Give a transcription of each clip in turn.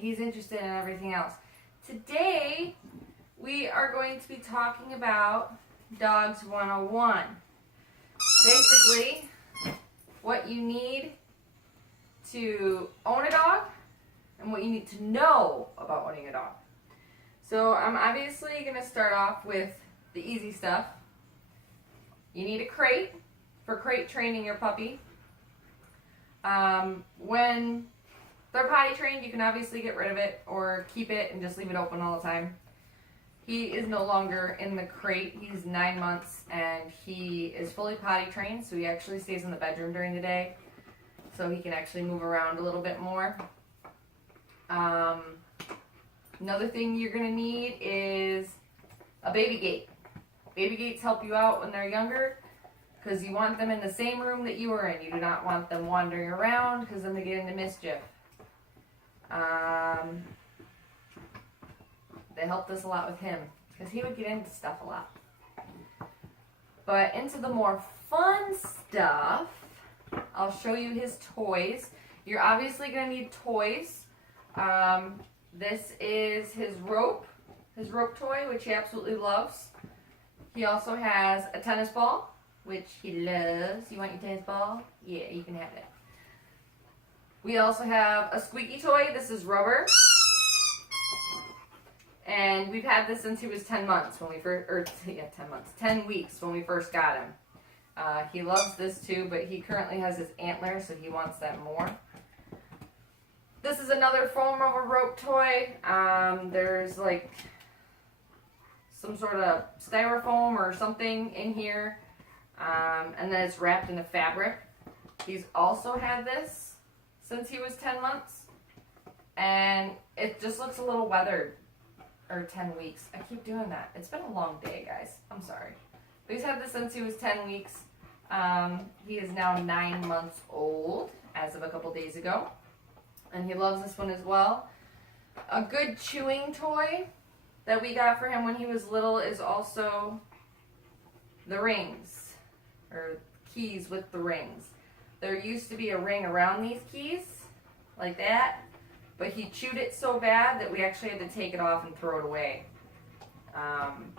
He's interested in everything else. Today, we are going to be talking about Dogs 101. Basically, what you need to own a dog and what you need to know about owning a dog. So I'm obviously going to start off with the easy stuff. You need a crate for crate training your puppy. When they're potty trained, you can obviously get rid of it or keep it and just leave it open all the time. He is no longer in the crate. He's 9 months and he is fully potty trained, so he actually stays in the bedroom during the day so he can actually move around a little bit more. Another thing you're going to need is a baby gate. Baby gates help you out when they're younger because you want them in the same room that you were in. You do not want them wandering around because then they get into mischief. They helped us a lot with him because he would get into stuff a lot. But into the more fun stuff, I'll show you his toys. You're obviously going to need toys. This is his rope toy, which he absolutely loves. He also has a tennis ball, which he loves. You want your tennis ball? Yeah, you can have it. We also have a squeaky toy. This is rubber. And we've had this since he was 10 months when we first, 10 weeks when we first got him. He loves this too, but he currently has his Antler, so he wants that more. This is another foam rubber rope toy. There's like some sort of styrofoam or something in here, and then it's wrapped in a fabric. He's also had this since he was 10 months, and it just looks a little weathered. Or 10 weeks. I keep doing that. It's been a long day, guys. I'm sorry. But he's had this since he was 10 weeks. He is now 9 months old as of a couple days ago. And he loves this one as well. A good chewing toy that we got for him when he was little is also the rings. Or keys with the rings. There used to be a ring around these keys. Like that. But he chewed it so bad that we actually had to take it off and throw it away.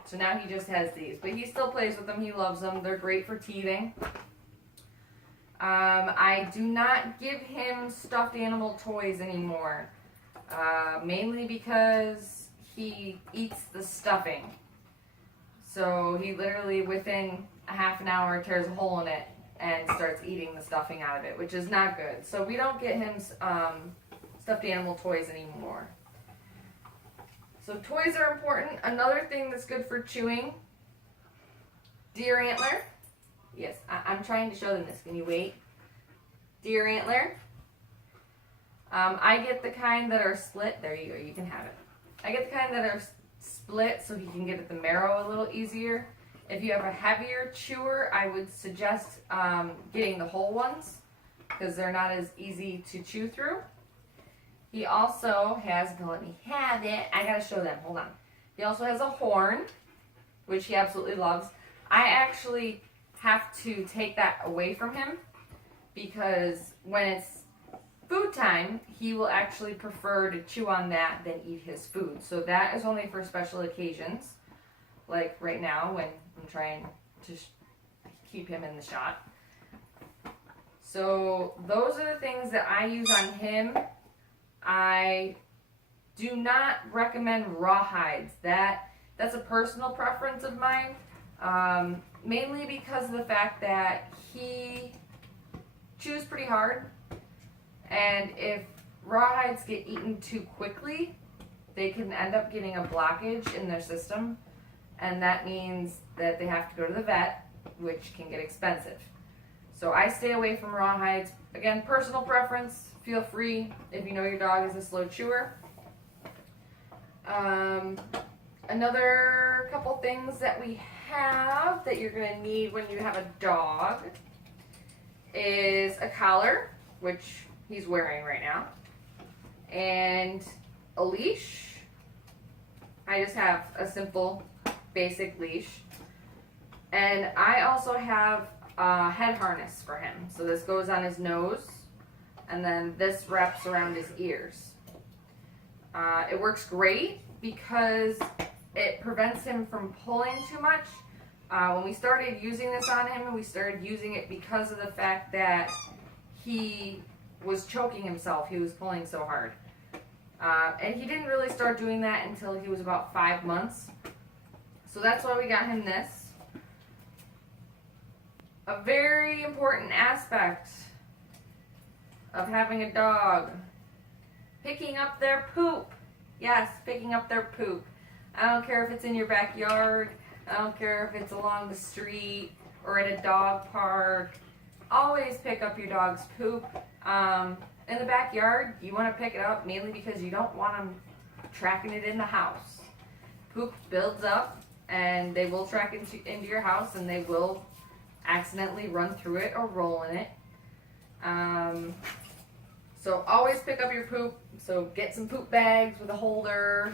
So now he just has these. But he still plays with them. He loves them. They're great for teething. I do not give him stuffed animal toys anymore. Mainly because he eats the stuffing. So he literally, within a half an hour, tears a hole in it and starts eating the stuffing out of it, which is not good. So we don't get him stuffed animal toys anymore. So toys are important. Another thing that's good for chewing, deer antler. Yes, I'm trying to show them this. Can you wait? Deer antler. I get the kind that are split. There you go. You can have it. I get the kind that are split so he can get at the marrow a little easier. If you have a heavier chewer, I would suggest getting the whole ones because they're not as easy to chew through. He also has, let me have it. I gotta show them, hold on. He also has a horn, which he absolutely loves. I actually have to take that away from him because when it's food time, he will actually prefer to chew on that than eat his food. So that is only for special occasions, like right now when I'm trying to keep him in the shot. So those are the things that I use on him. I do not recommend rawhides. That's a personal preference of mine, mainly because of the fact that he chews pretty hard, and if rawhides get eaten too quickly, they can end up getting a blockage in their system, and that means that they have to go to the vet, which can get expensive. So I stay away from rawhides. Again, personal preference. Feel free if you know your dog is a slow chewer. Another couple things that we have that you're going to need when you have a dog is a collar, which he's wearing right now, and a leash. I just have a simple, basic leash. And I also have a head harness for him. So this goes on his nose, and then this wraps around his ears. It works great because it prevents him from pulling too much. When we started using this on him, we started using it because of the fact that he was choking himself. He was pulling so hard. And he didn't really start doing that until he was about 5 months. So that's why we got him this. A very important aspect of having a dog: picking up their poop. Yes, picking up their poop. I don't care if it's in your backyard. I don't care if it's along the street or at a dog park. Always pick up your dog's poop. In the backyard, you want to pick it up mainly because you don't want them tracking it in the house. Poop builds up and they will track into your house, and they will accidentally run through it or roll in it. So always pick up your poop. So get some poop bags with a holder.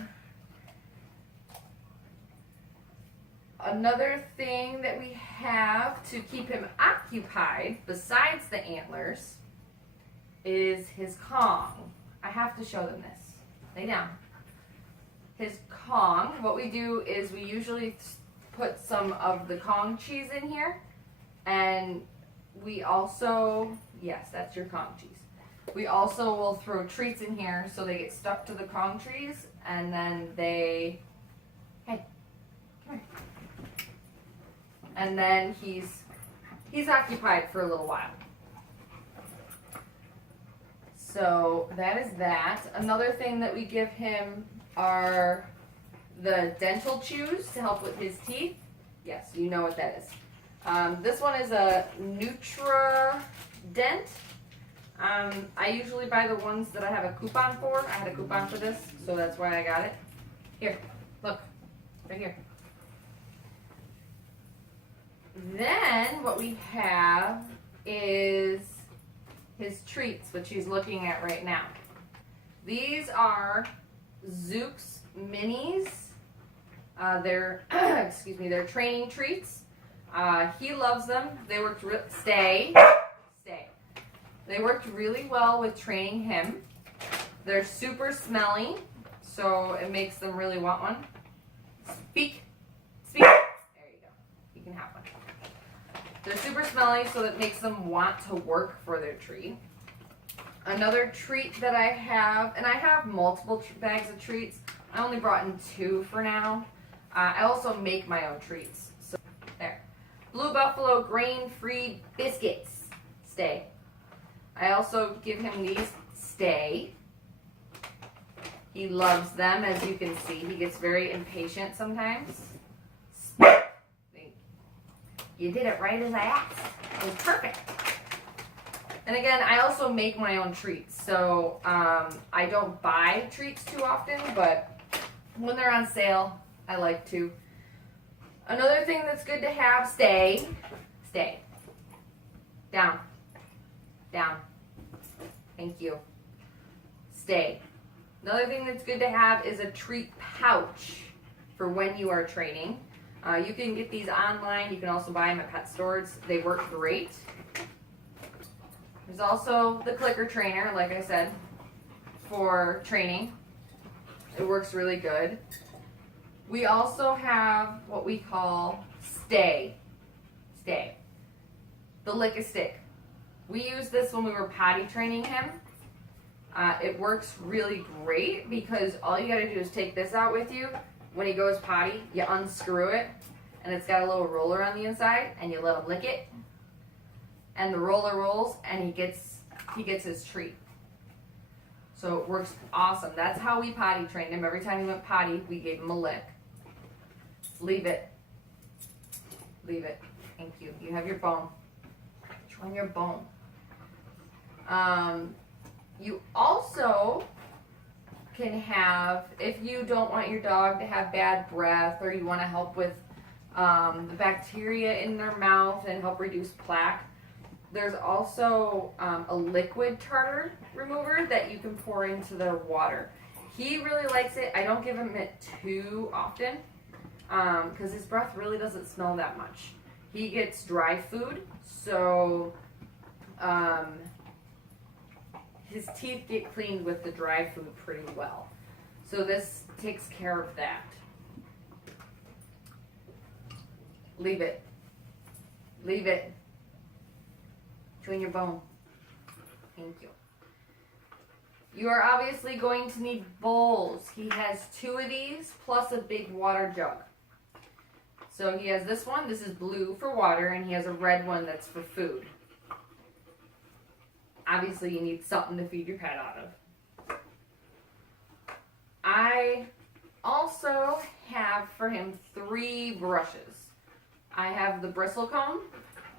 Another thing that we have to keep him occupied, besides the antlers, is his Kong. I have to show them this. Lay down. His Kong, what we do is we usually put some of the Kong cheese in here, and we also, yes, that's your Kong cheese. We also will throw treats in here so they get stuck to the Kong trees, and then they, hey, come here. And then he's occupied for a little while. So that is that. Another thing that we give him are the dental chews to help with his teeth. Yes, you know what that is. This one is a Nutra Dent. I usually buy the ones that I have a coupon for. I had a coupon for this, so that's why I got it. Here, look, right here. Then what we have is his treats, which he's looking at right now. These are Zukes minis. They're they're training treats. He loves them. They worked stay. They worked really well with training him. They're super smelly, so it makes them really want one. Speak. There you go. You can have one. They're super smelly, so it makes them want to work for their treat. Another treat that I have, and I have multiple bags of treats. I only brought in 2 for now. I also make my own treats. So there. Blue Buffalo grain-free biscuits. Stay. I also give him these. Stay. He loves them, as you can see. He gets very impatient sometimes. You did it right as I asked. It was perfect. And again, I also make my own treats. So I don't buy treats too often, but when they're on sale, I like to. Another thing that's good to have, stay. Down. Thank you. Stay. Another thing that's good to have is a treat pouch for when you are training. You can get these online. You can also buy them at pet stores. They work great. There's also the clicker trainer, like I said, for training. It works really good. We also have what we call stay. The Lick-a-Stick. We used this when we were potty training him. It works really great because all you gotta do is take this out with you. When he goes potty, you unscrew it, and it's got a little roller on the inside, and you let him lick it, and the roller rolls, and he gets his treat. So it works awesome. That's how we potty trained him. Every time he went potty, we gave him a lick. Leave it. Thank you. You have your bone. Join your bone. You also can have, if you don't want your dog to have bad breath, or you want to help with the bacteria in their mouth and help reduce plaque, there's also a liquid tartar remover that you can pour into their water. He really likes it. I don't give him it too often because his breath really doesn't smell that much. He gets dry food, so his teeth get cleaned with the dry food pretty well. So this takes care of that. Leave it. Leave it. Chewing your bone. Thank you. You are obviously going to need bowls. He has 2 of these plus a big water jug. So he has this one. This is blue for water, and he has a red one that's for food. Obviously, you need something to feed your pet out of. I also have for him 3 brushes. I have the bristle comb,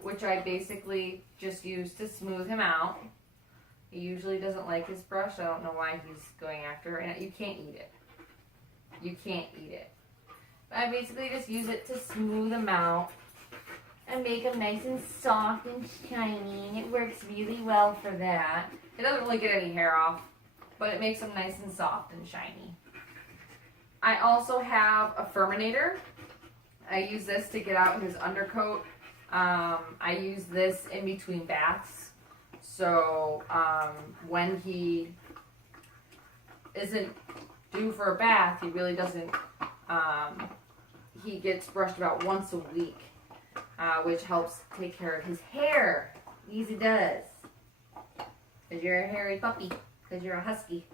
which I basically just use to smooth him out. He usually doesn't like his brush. I don't know why he's going after it. You can't eat it. You can't eat it. But I basically just use it to smooth him out and make him nice and soft and shiny. And it works really well for that. It doesn't really get any hair off, but it makes him nice and soft and shiny. I also have a Furminator. I use this to get out his undercoat. I use this in between baths. So when he isn't due for a bath, he really doesn't, he gets brushed about once a week, which helps take care of his hair. Easy does. Because you're a hairy puppy. Because you're a husky.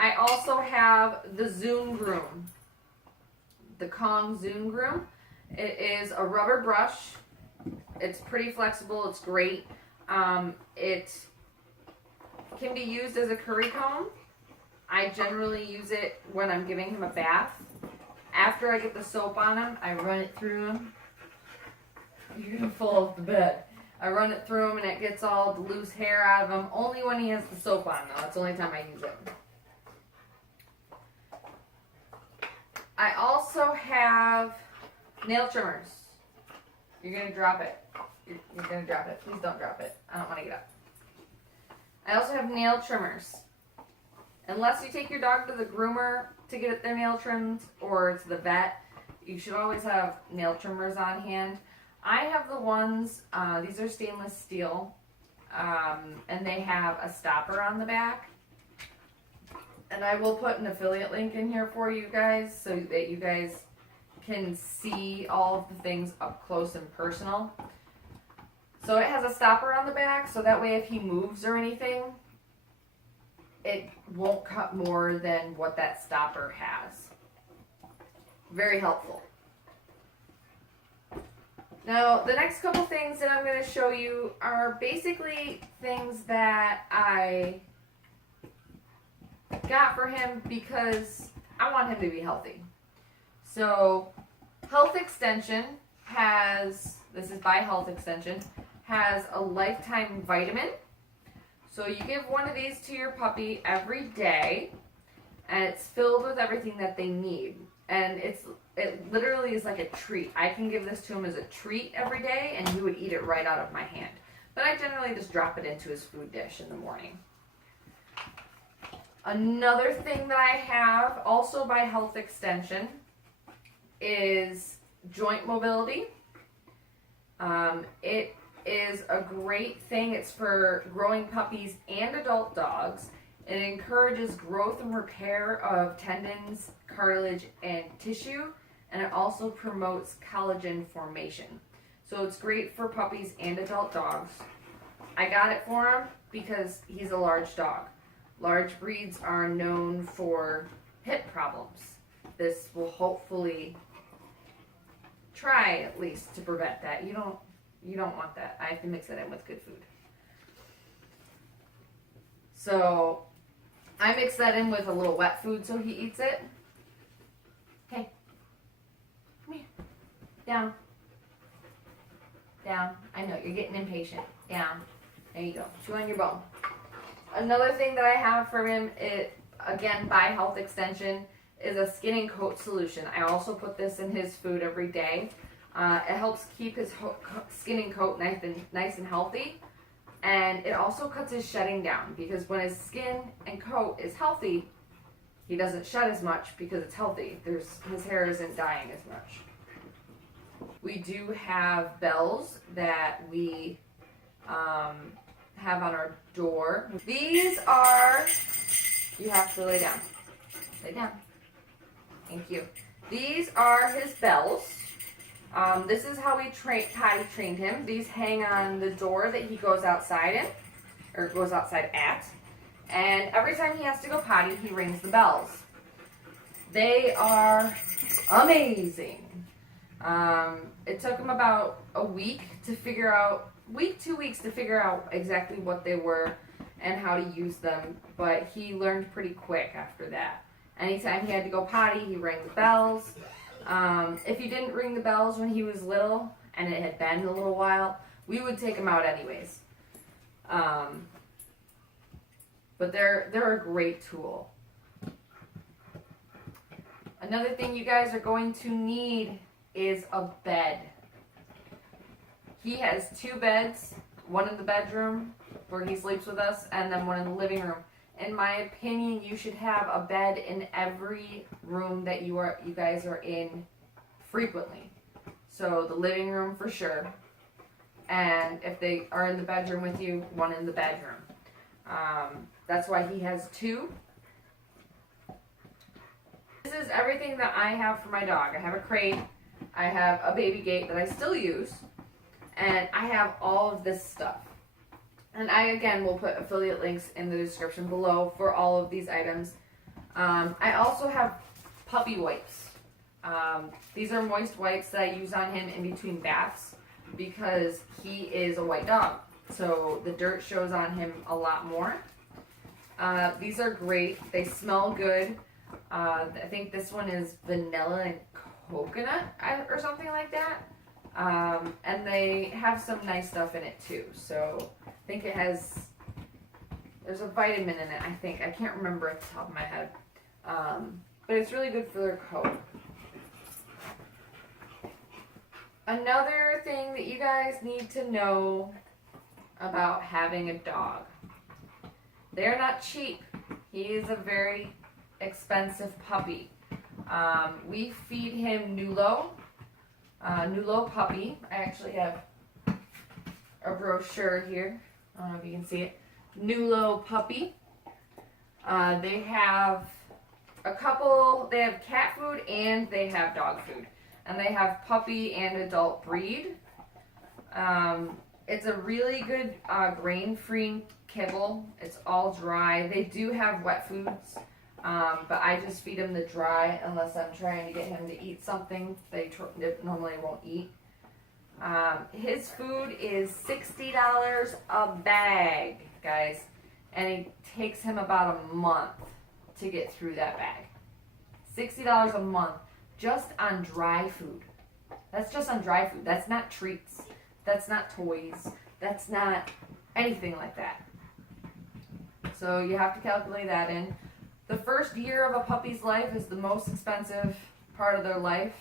I also have the Groom. The Kong Groom. It is a rubber brush. It's pretty flexible. It's great. It can be used as a curry comb. I generally use it when I'm giving him a bath. After I get the soap on him, I run it through him. You're gonna fall off the bed. I run it through him and it gets all the loose hair out of him. Only when he has the soap on though. That's the only time I use it. I also have nail trimmers. You're going to drop it. You're going to drop it. Please don't drop it. I don't want to get up. I also have nail trimmers. Unless you take your dog to the groomer to get their nail trimmed or to the vet, you should always have nail trimmers on hand. I have the ones, these are stainless steel, and they have a stopper on the back. And I will put an affiliate link in here for you guys so that you guys can see all of the things up close and personal. So it has a stopper on the back, so that way if he moves or anything, it won't cut more than what that stopper has. Very helpful. Now, the next couple things that I'm going to show you are basically things that I got for him because I want him to be healthy. So, Health Extension has, this is by Health Extension, has a lifetime vitamin. So you give one of these to your puppy every day, and it's filled with everything that they need. And it literally is like a treat. I can give this to him as a treat every day, and he would eat it right out of my hand. But I generally just drop it into his food dish in the morning. Another thing that I have, also by Health Extension, is joint mobility. It is a great thing. It's for growing puppies and adult dogs. It encourages growth and repair of tendons, cartilage, and tissue, and it also promotes collagen formation. So it's great for puppies and adult dogs. I got it for him because he's a large dog. Large breeds are known for hip problems. This will hopefully try at least to prevent that. You don't want that. I have to mix it in with good food. So I mix that in with a little wet food so he eats it. Hey, come here. Down. Down. I know, you're getting impatient. Down. There you go. Chew on your bone. Another thing that I have for him, again by Health Extension, is a skin and coat solution. I also put this in his food every day. It helps keep his skin and coat nice and healthy. And it also cuts his shedding down because when his skin and coat is healthy, he doesn't shed as much because it's healthy. His hair isn't dying as much. We do have bells that we have on our door. These are, you have to lay down. Lay down. Thank you. These are his bells. This is how we potty trained him. These hang on the door that he goes outside in, or goes outside at. And every time he has to go potty, he rings the bells. They are amazing. It took him about a week to figure out, 2 weeks to figure out exactly what they were and how to use them, but he learned pretty quick after that. Anytime he had to go potty, he rang the bells. If he didn't ring the bells when he was little, and it had been a little while, we would take him out anyways. But they're a great tool. Another thing you guys are going to need is a bed. He has 2 beds, one in the bedroom where he sleeps with us, and then one in the living room. In my opinion, you should have a bed in every room that you guys are in frequently. So the living room for sure, and if they are in the bedroom with you, one in the bedroom. That's why he has 2. This is everything that I have for my dog. I have a crate, I have a baby gate that I still use, and I have all of this stuff. And I, again, will put affiliate links in the description below for all of these items. I also have puppy wipes. These are moist wipes that I use on him in between baths because he is a white dog. So the dirt shows on him a lot more. These are great. They smell good. I think this one is vanilla and coconut or something like that. And they have some nice stuff in it too. So I think it has, there's a vitamin in it, I think. I can't remember off the top of my head. But it's really good for their coat. Another thing that you guys need to know about having a dog. They're not cheap. He is a very expensive puppy. We feed him Nulo. Nulo puppy. I actually have a brochure here. I don't know if you can see it. Nulo puppy. They have they have cat food and they have dog food. And they have puppy and adult breed. It's a really good grain-free kibble. It's all dry. They do have wet foods. But I just feed him the dry unless I'm trying to get him to eat something they normally won't eat. His food is $60 a bag, guys. And it takes him about a month to get through that bag. $60 a month just on dry food. That's just on dry food. That's not treats. That's not toys. That's not anything like that. So you have to calculate that in. The first year of a puppy's life is the most expensive part of their life,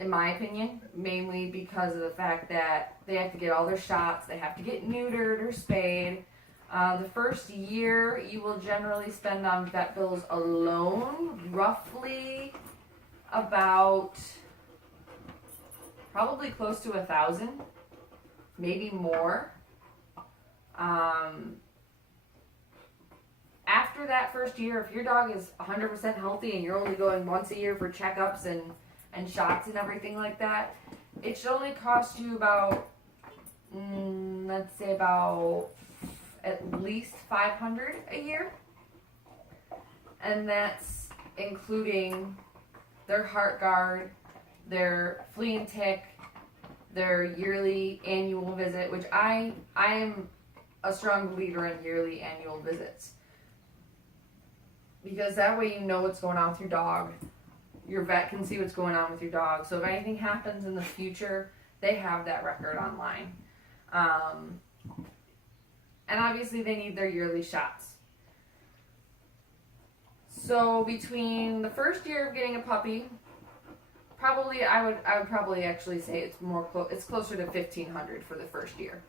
in my opinion, mainly because of the fact that they have to get all their shots, they have to get neutered or spayed. The first year you will generally spend on vet bills alone roughly about probably close to $1,000, maybe more. After that first year, if your dog is 100% healthy and you're only going once a year for checkups and shots and everything like that, it should only cost you about, let's say about at least $500 a year. And that's including their heart guard, their flea and tick, their yearly annual visit, which I am a strong believer in yearly annual visits. Because that way you know what's going on with your dog. Your vet can see what's going on with your dog. So if anything happens in the future, they have that record online. And obviously they need their yearly shots. So between the first year of getting a puppy, probably I would probably actually say it's closer to $1,500 for the first year.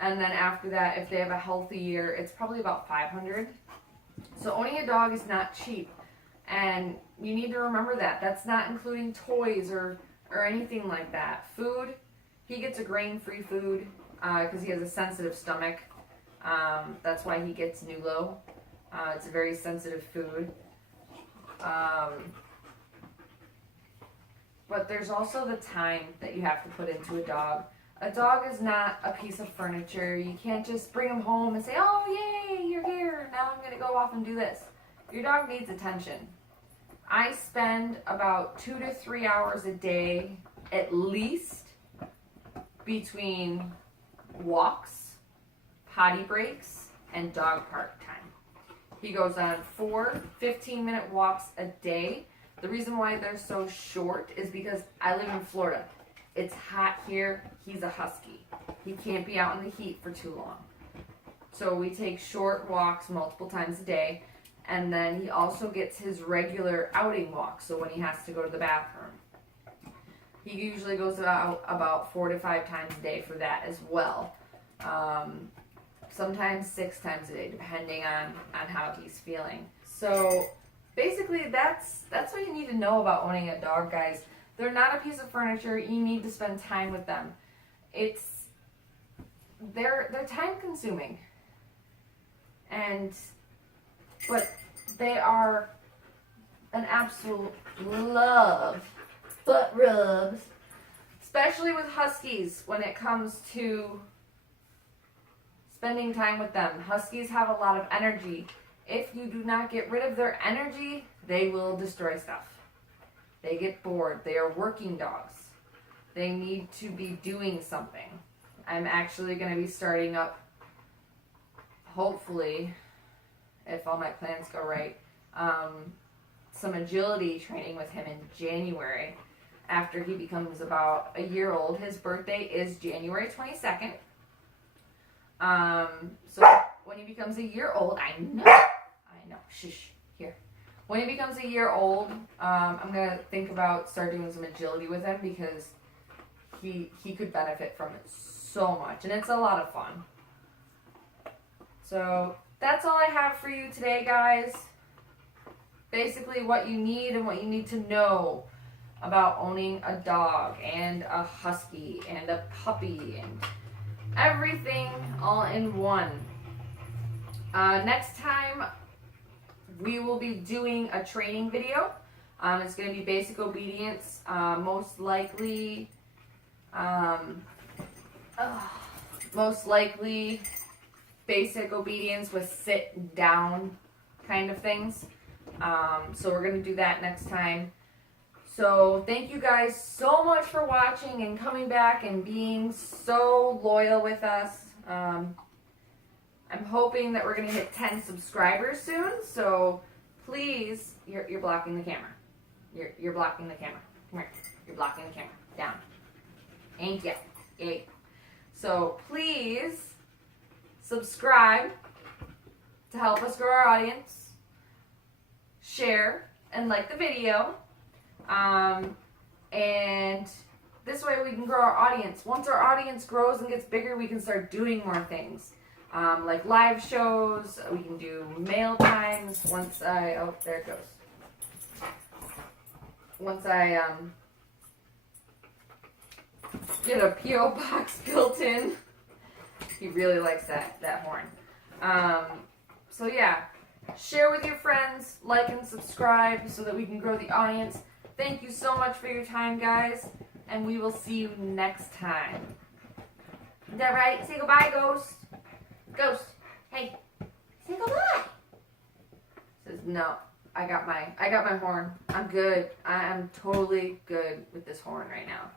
And then after that, if they have a healthy year, it's probably about $500. So owning a dog is not cheap, and you need to remember that. That's not including toys or anything like that. Food, he gets a grain-free food because he has a sensitive stomach. That's why he gets Nulo. It's a very sensitive food. But there's also the time that you have to put into a dog. A dog is not a piece of furniture. You can't just bring him home and say, oh, yay, you're here. Now I'm going to go off and do this. Your dog needs attention. I spend about 2 to 3 hours a day, at least, between walks, potty breaks, and dog park time. He goes on 4 15-minute walks a day. The reason why they're so short is because I live in Florida. It's hot here. He's a husky. He can't be out in the heat for too long. So we take short walks multiple times a day. And then he also gets his regular outing walk. So when he has to go to the bathroom. He usually goes out about 4 to 5 times a day for that as well. Sometimes 6 times a day, depending on how he's feeling. So basically, that's what you need to know about owning a dog, guys. They're not a piece of furniture. You need to spend time with them. They're time consuming. But they are an absolute love. Butt rubs. Especially with Huskies when it comes to spending time with them. Huskies have a lot of energy. If you do not get rid of their energy, they will destroy stuff. They get bored. They are working dogs. They need to be doing something. I'm actually going to be starting up, hopefully, if all my plans go right, some agility training with him in January after he becomes about a year old. His birthday is January 22nd. So when he becomes a year old, I know, shush, here. When he becomes a year old, I'm going to think about starting doing some agility with him because he could benefit from it so much. And it's a lot of fun. So that's all I have for you today, guys. Basically what you need and what you need to know about owning a dog and a husky and a puppy and everything all in one. Next time we will be doing a training video. It's going to be basic obedience, most likely basic obedience with sit down kind of things. So we're going to do that next time. So thank you guys so much for watching and coming back and being so loyal with us. I'm hoping that we're going to hit 10 subscribers soon. So please, you're blocking the camera. You're blocking the camera. Come here. You're blocking the camera. Down. Thank you. Yay. So please subscribe to help us grow our audience. Share and like the video. And this way we can grow our audience. Once our audience grows and gets bigger, we can start doing more things. Like live shows, we can do mail times. Oh, there it goes. Once I, get a P.O. box built in. He really likes that horn. So yeah, share with your friends, like and subscribe so that we can grow the audience. Thank you so much for your time, guys, and we will see you next time. Is that right? Say goodbye, Ghost. Ghost, hey, say goodbye. Says no. I got my horn. I'm good. I'm totally good with this horn right now.